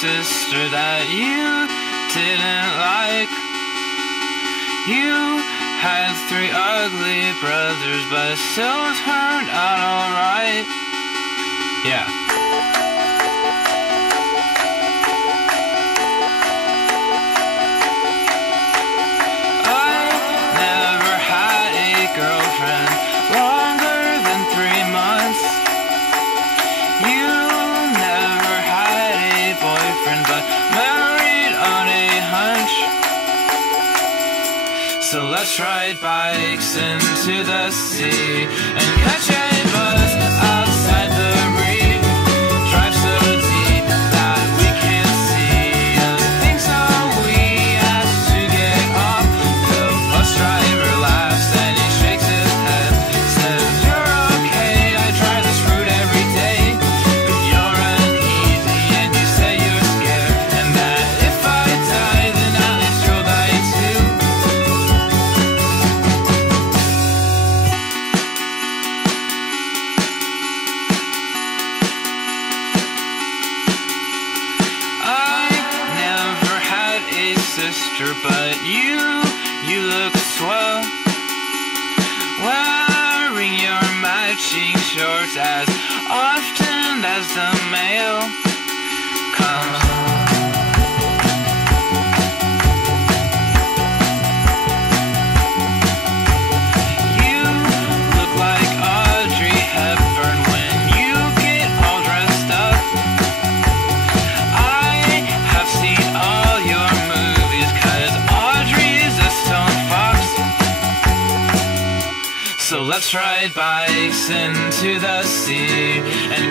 sister that you didn't like. You had 3 ugly brothers, but it still turned out alright. Yeah. I never had a girlfriend longer than 3 months. You never had a boyfriend, but married on a hunch. So let's ride bikes into the sea and catch a bus outside the reef. Drive so deep that we can't see a thing, so we ask to get off. The bus driver laughs and he shakes his head, says, "You're okay, I try this route every day. But you're uneasy and you say you're scared, and that if I die, then at least you'll die too." Sister, but you look swell, wearing your matching shorts as often as the mail comes. You look like Audrey Hepburn when you get all dressed up. I have seen all your so let's ride bikes into the sea and